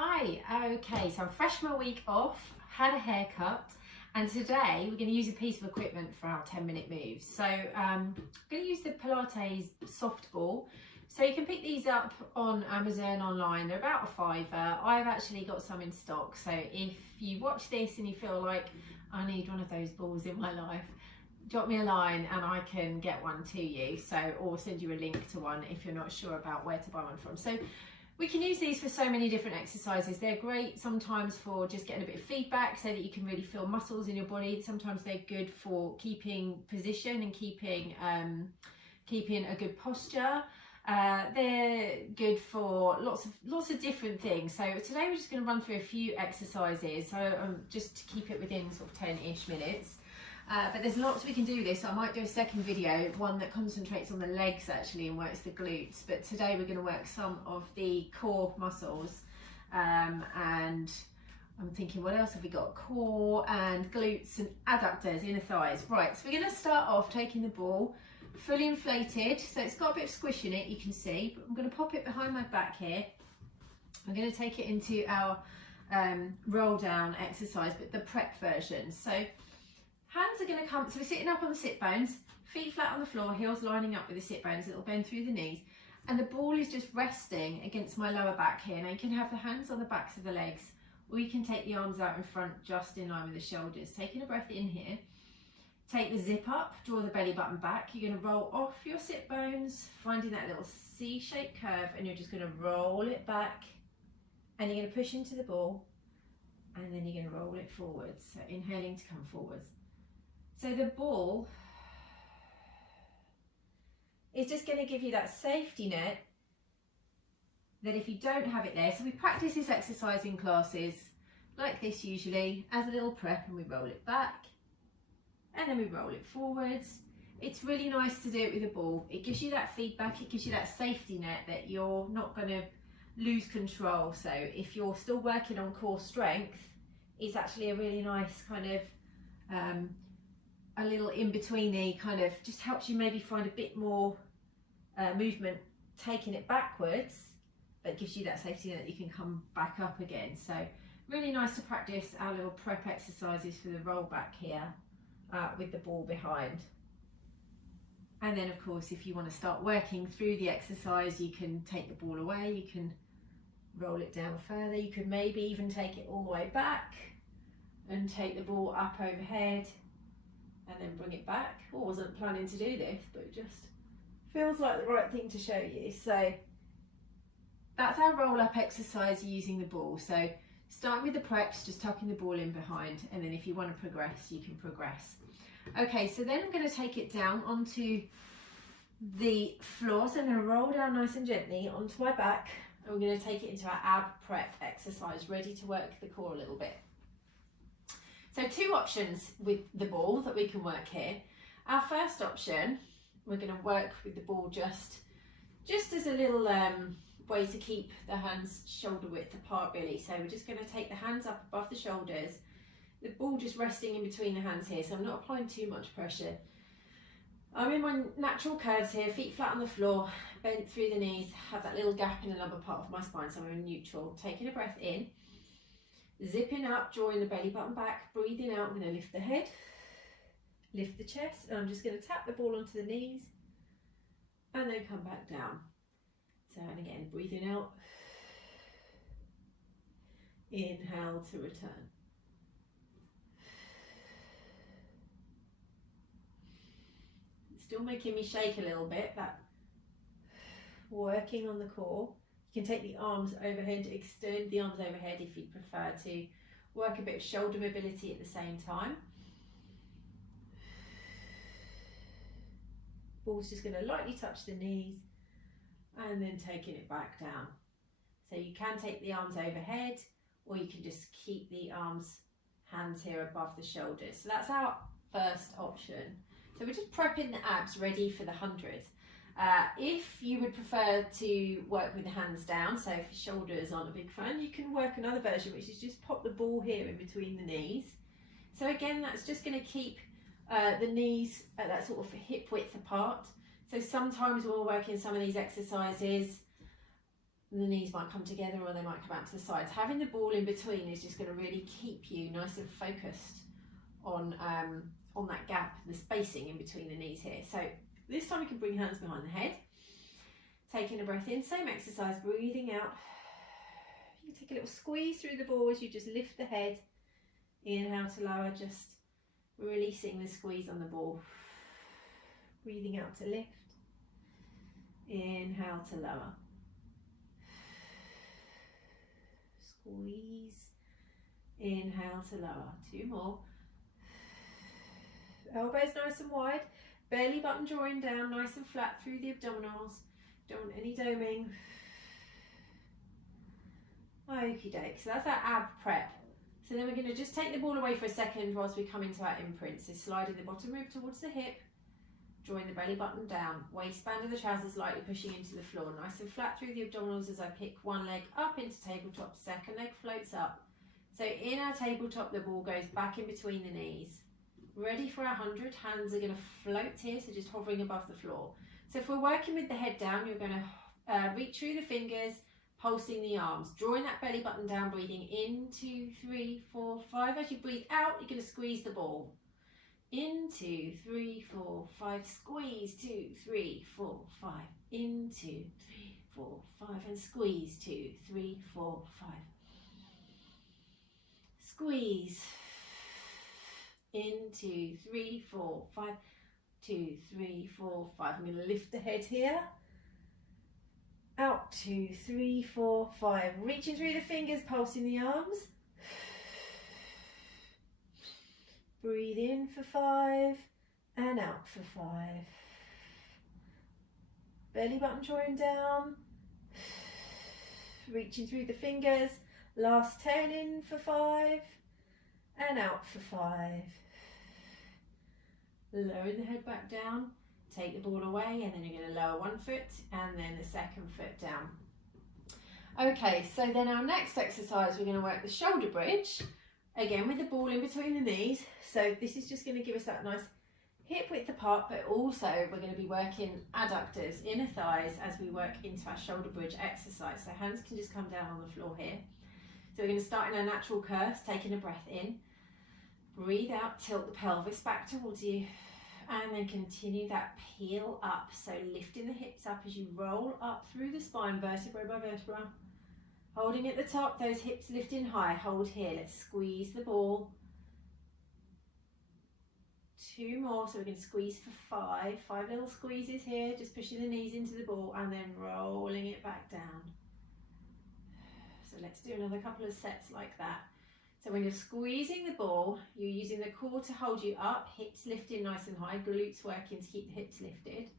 Hi, okay, so I'm fresh from a week off, had a haircut, and today we're going to use a piece of equipment for our 10-minute moves. So I'm going to use the Pilates soft ball. So you can pick these up on Amazon online, they're about a £5. I've actually got some in stock, so if you watch this and you feel like I need one of those balls in my life, drop me a line and I can get one to you, or send you a link to one if you're not sure about where to buy one from. So we can use these for so many different exercises. They're great sometimes for just getting a bit of feedback so that you can really feel muscles in your body. Sometimes they're good for keeping position and keeping a good posture. They're good for lots of different things. So today we're just going to run through a few exercises, so just to keep it within sort of 10-ish minutes. But there's lots we can do with this, so I might do a second video, one that concentrates on the legs actually and works the glutes. But today we're going to work some of the core muscles, and I'm thinking, what else have we got? Core and glutes and adductors, inner thighs. Right, so we're going to start off taking the ball fully inflated, so it's got a bit of squish in it, you can see, but I'm going to pop it behind my back here. I'm going to take it into our roll down exercise, but the prep version. So hands are going to come, so we're sitting up on the sit bones, feet flat on the floor, heels lining up with the sit bones, it'll bend through the knees, and the ball is just resting against my lower back here. Now you can have the hands on the backs of the legs, or you can take the arms out in front just in line with the shoulders. Taking a breath in here, take the zip up, draw the belly button back, you're going to roll off your sit bones, finding that little C-shaped curve, and you're just going to roll it back, and you're going to push into the ball, and then you're going to roll it forwards, so inhaling to come forwards. So the ball is just going to give you that safety net that if you don't have it there, so we practice this exercise in classes like this usually as a little prep, and we roll it back and then we roll it forwards. It's really nice to do it with a ball. It gives you that feedback, it gives you that safety net that you're not going to lose control. So if you're still working on core strength, it's actually a really nice kind of a little in-betweeny kind of, just helps you maybe find a bit more movement taking it backwards, but gives you that safety net that you can come back up again. So really nice to practice our little prep exercises for the roll back here with the ball behind. And then of course, if you want to start working through the exercise, you can take the ball away, you can roll it down further, you could maybe even take it all the way back and take the ball up overhead and then bring it back. I wasn't planning to do this, but it just feels like the right thing to show you. So that's our roll up exercise using the ball. So starting with the preps, just tucking the ball in behind, and then if you want to progress, you can progress. Okay, so then I'm going to take it down onto the floor. So I'm going to roll down nice and gently onto my back, and we're going to take it into our ab prep exercise, ready to work the core a little bit. So two options with the ball that we can work here. Our first option, we're going to work with the ball just as a little way to keep the hands shoulder width apart really. So we're just going to take the hands up above the shoulders, the ball just resting in between the hands here, so I'm not applying too much pressure. I'm in my natural curves here, feet flat on the floor, bent through the knees, have that little gap in the lumbar part of my spine, so I'm in neutral. Taking a breath in, zipping up, drawing the belly button back, breathing out. I'm going to lift the head, lift the chest, and I'm just going to tap the ball onto the knees and then come back down. So, and again, breathing out, inhale to return. Still making me shake a little bit, that working on the core. You can take the arms overhead, extend the arms overhead if you prefer to work a bit of shoulder mobility at the same time. Ball's just going to lightly touch the knees and then taking it back down. So you can take the arms overhead, or you can just keep the hands here above the shoulders. So that's our first option. So we're just prepping the abs ready for the 100. If you would prefer to work with the hands down, so if your shoulders aren't a big fan, you can work another version, which is just pop the ball here in between the knees. So again, that's just going to keep the knees at that sort of hip width apart. So sometimes when we're working some of these exercises, and the knees might come together or they might come out to the sides. Having the ball in between is just going to really keep you nice and focused on that gap, the spacing in between the knees here. So this time you can bring hands behind the head, taking a breath in, same exercise, breathing out. You can take a little squeeze through the ball as you just lift the head, inhale to lower, just releasing the squeeze on the ball, breathing out to lift, inhale to lower, squeeze, inhale to lower, 2 more, elbows nice and wide, belly button drawing down nice and flat through the abdominals, don't want any doming. Okie doke, so that's our ab prep. So then we're going to just take the ball away for a second whilst we come into our imprint. So sliding the bottom rib towards the hip, drawing the belly button down, waistband of the trousers lightly pushing into the floor, nice and flat through the abdominals as I pick one leg up into tabletop, second leg floats up. So in our tabletop, the ball goes back in between the knees. Ready for our 100, hands are going to float here, so just hovering above the floor. So if we're working with the head down, you're going to reach through the fingers, pulsing the arms, drawing that belly button down, breathing in, 2, 3, 4, 5. As you breathe out, you're going to squeeze the ball. In, 2, 3, 4, 5, squeeze, 2, 3, 4, 5. In, 2, 3, 4, 5, and squeeze, 2, 3, 4, 5. Squeeze. In, 2, 3, 4, 5. 2, 3, 4, 5. I'm going to lift the head here. Out, 2, 3, 4, 5. Reaching through the fingers, pulsing the arms. Breathe in for 5 and out for 5. Belly button drawing down. Reaching through the fingers. Last 10 in for 5 and out for 5. Lowering the head back down. Take the ball away, and then you're going to lower one foot and then the second foot down. Okay, so then our next exercise, we're going to work the shoulder bridge, again with the ball in between the knees. So this is just going to give us that nice hip width apart, but also we're going to be working adductors, inner thighs, as we work into our shoulder bridge exercise. So hands can just come down on the floor here. So we're going to start in our natural curves, taking a breath in. Breathe out, tilt the pelvis back towards you. And then continue that peel up, so lifting the hips up as you roll up through the spine, vertebra by vertebra. Holding at the top, those hips lifting high, hold here, let's squeeze the ball. 2 more, so we're going to squeeze for 5. 5 little squeezes here, just pushing the knees into the ball and then rolling it back down. So let's do another couple of sets like that. So when you're squeezing the ball, you're using the core to hold you up, hips lifting nice and high, glutes working to keep the hips lifted.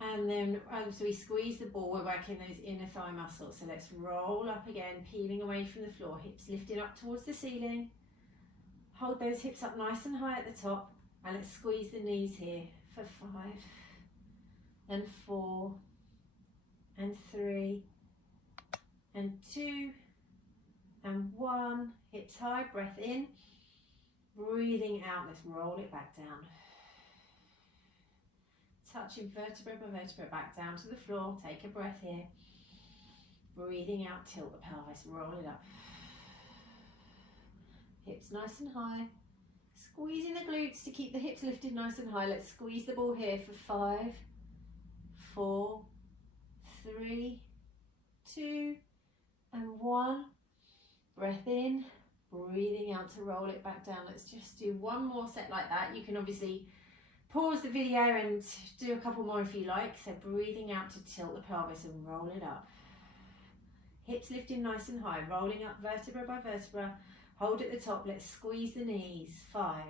And then as we squeeze the ball, we're working those inner thigh muscles. So let's roll up again, peeling away from the floor, hips lifting up towards the ceiling. Hold those hips up nice and high at the top, and let's squeeze the knees here for 5 and 4 and 3 and 2 and 1, hips high, breath in, breathing out, let's roll it back down. Touching vertebra by vertebra back down to the floor, take a breath here. Breathing out, tilt the pelvis, roll it up. Hips nice and high. Squeezing the glutes to keep the hips lifted nice and high. Let's squeeze the ball here for 5, 4, 3, 2 and 1. Breath in, breathing out to roll it back down. Let's just do one more set like that. You can obviously pause the video and do a couple more if you like. So breathing out to tilt the pelvis and roll it up. Hips lifting nice and high, rolling up vertebra by vertebra. Hold at the top, let's squeeze the knees. 5,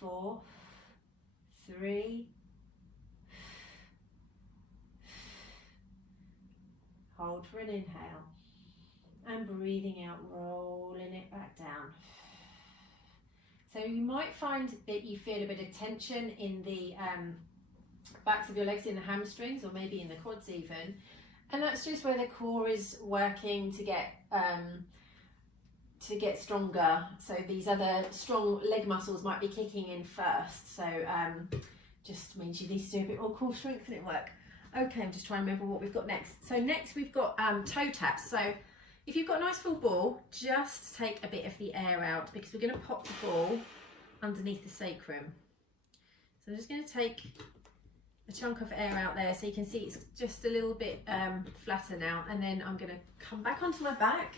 4, 3, hold for an inhale. And breathing out, rolling it back down. So you might find that you feel a bit of tension in the backs of your legs, in the hamstrings, or maybe in the quads even. And that's just where the core is working to get stronger. So these other strong leg muscles might be kicking in first. So just means you need to do a bit more core strengthening work. Okay, I'm just trying to remember what we've got next. So next we've got toe taps. So if you've got a nice full ball, just take a bit of the air out because we're going to pop the ball underneath the sacrum. So I'm just going to take a chunk of air out there so you can see it's just a little bit flatter now, and then I'm going to come back onto my back,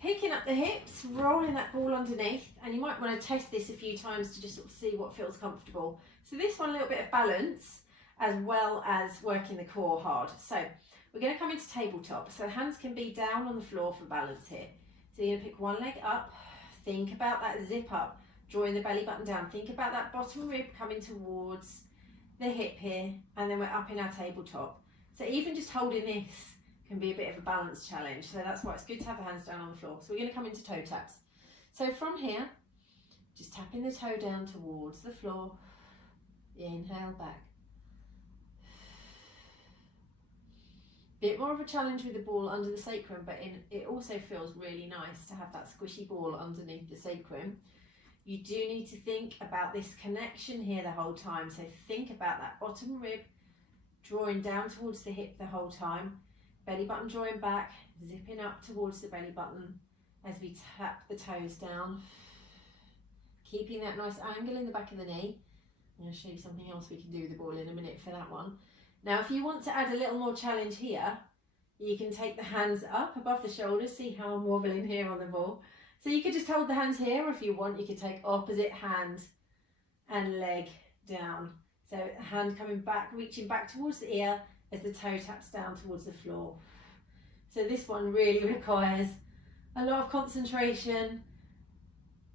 picking up the hips, rolling that ball underneath, and you might want to test this a few times to just sort of see what feels comfortable. So this one, a little bit of balance as well as working the core hard. So we're going to come into tabletop. So hands can be down on the floor for balance here. So you're going to pick one leg up, think about that zip up, drawing the belly button down, think about that bottom rib coming towards the hip here, and then we're up in our tabletop. So even just holding this can be a bit of a balance challenge. So that's why it's good to have the hands down on the floor. So we're going to come into toe taps. So from here, just tapping the toe down towards the floor, inhale back. Bit more of a challenge with the ball under the sacrum, but it also feels really nice to have that squishy ball underneath the sacrum. You do need to think about this connection here the whole time. So think about that bottom rib drawing down towards the hip the whole time, belly button drawing back, zipping up towards the belly button as we tap the toes down, keeping that nice angle in the back of the knee. I'm going to show you something else we can do with the ball in a minute for that one. Now, if you want to add a little more challenge here, you can take the hands up above the shoulders. See how I'm wobbling here on the ball. So you could just hold the hands here, or if you want, you could take opposite hand and leg down. So hand coming back, reaching back towards the ear as the toe taps down towards the floor. So this one really requires a lot of concentration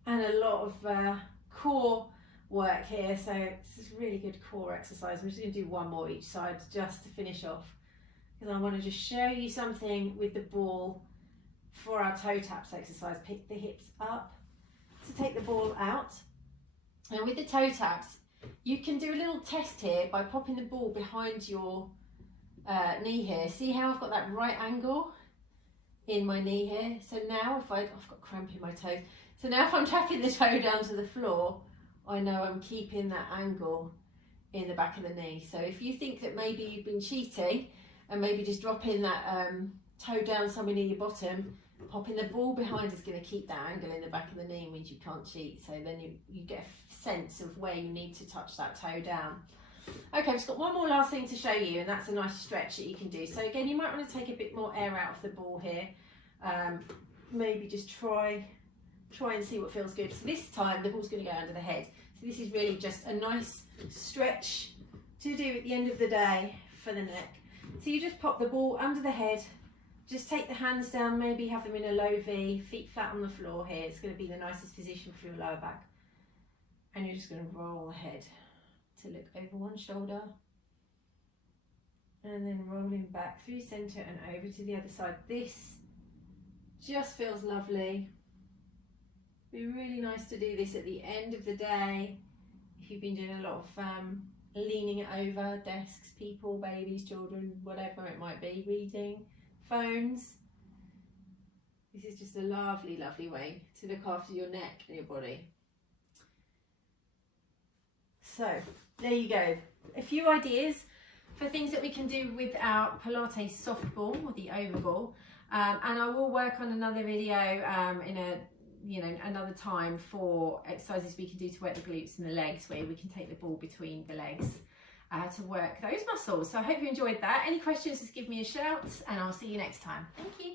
and a lot of core work here. So it's a really good core exercise. I'm just going to do one more each side just to finish off, because I want to just show you something with the ball for our toe taps exercise. Pick the hips up to take the ball out, and with the toe taps you can do a little test here by popping the ball behind your knee here. See how I've got that right angle in my knee here? So now if I've got cramp in my toes, so now if I'm tapping the toe down to the floor, I know I'm keeping that angle in the back of the knee. So if you think that maybe you've been cheating and maybe just dropping that toe down somewhere near your bottom, popping the ball behind is going to keep that angle in the back of the knee, means you can't cheat. So then you get a sense of where you need to touch that toe down. Okay, I've just got one more last thing to show you, and that's a nice stretch that you can do. So again, you might want to take a bit more air out of the ball here. Maybe just try and see what feels good. So this time the ball's going to go under the head. So this is really just a nice stretch to do at the end of the day for the neck. So you just pop the ball under the head, just take the hands down, maybe have them in a low V, feet flat on the floor here. It's going to be the nicest position for your lower back. And you're just going to roll the head to look over one shoulder, and then rolling back through center and over to the other side. This just feels lovely. Be really nice to do this at the end of the day if you've been doing a lot of leaning it over desks, people, babies, children, whatever it might be, reading, phones. This is just a lovely, lovely way to look after your neck and your body. So there you go, a few ideas for things that we can do with our Pilates soft ball or the over ball, and I will work on another video in another time for exercises we can do to work the glutes and the legs, where we can take the ball between the legs to work those muscles. So I hope you enjoyed that. Any questions, just give me a shout, and I'll see you next time. Thank you.